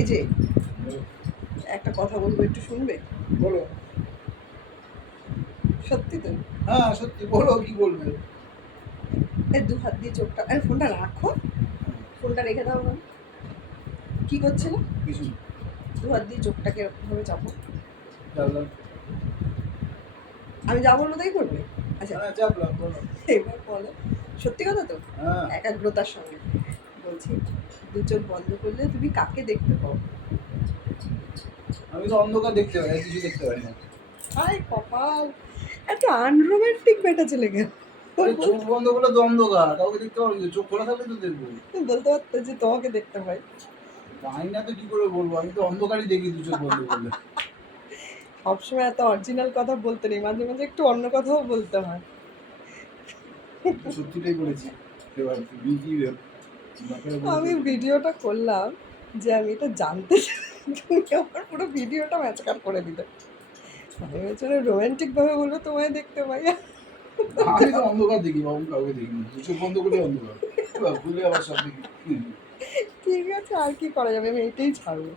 এই যে একটা কথা বলবো, একটু শুনবে? বলো। সত্যি তো? হ্যাঁ সত্যি বলো, কি বলবে? এই দু হাত দিয়ে চোখটা, আরে ফোনটা রাখো, ফোনটা রেখে দাও না। কি করছে না? কিছু দু হাত দিয়ে চোখটাকে এরকম ভাবে চাপো। চাপলাম। আমি যা বলবো তাই করবে? আচ্ছা, হ্যাঁ চাপলাম, বলো। এবার বলো, সত্যি কথা তো? হ্যাঁ একাগ্রতার সঙ্গে বলছি, দু চোখ বন্ধ করলে তুমি কাকে দেখতে পাও? আমি তো অন্ধকার দেখতে পাই, আর কিছু দেখতে পাই না। হায় কপাল, এত আনরোমান্টিক বেটা চলে গেল। আরে চোখ বন্ধ করলে তো অন্ধকার, কাউকে দেখতে পারবি না। চোখ খোলা থাকলে তো দেখবো। তুমি বলতে পারতো যে তোমাকে দেখতে পাই। পাই না তো কি করে বলবো? আমি তো অন্ধকারই দেখি দু চোখ বন্ধ করলে। সবসময় এত অরিজিনাল কথা বলতে নেই, মাঝে মাঝে একটু অন্য কথাও বলতে হয়। তো সত্যিটাই বলেছি। এবার তুমি কি বাঁকারা আমি বলছো? ভিডিওটা করলাম যে আমি এটা জানতে চাই, তুমি আমার পুরো ভিডিওটা ম্যাচকার করে দিলে। আমি ভেবেছিলাম রোমান্টিক ভাবে বলবো তোমায় দেখতে পাই। আমি তো অন্ধকার দেখি বাবু, কাউকে দেখি না। দু চোখ বন্ধ করলে অন্ধকার। এবার খুলে আবার সব দেখি। ঠিক আছে, আর কি করা যাবে, আমি এটাই ছাড়বো।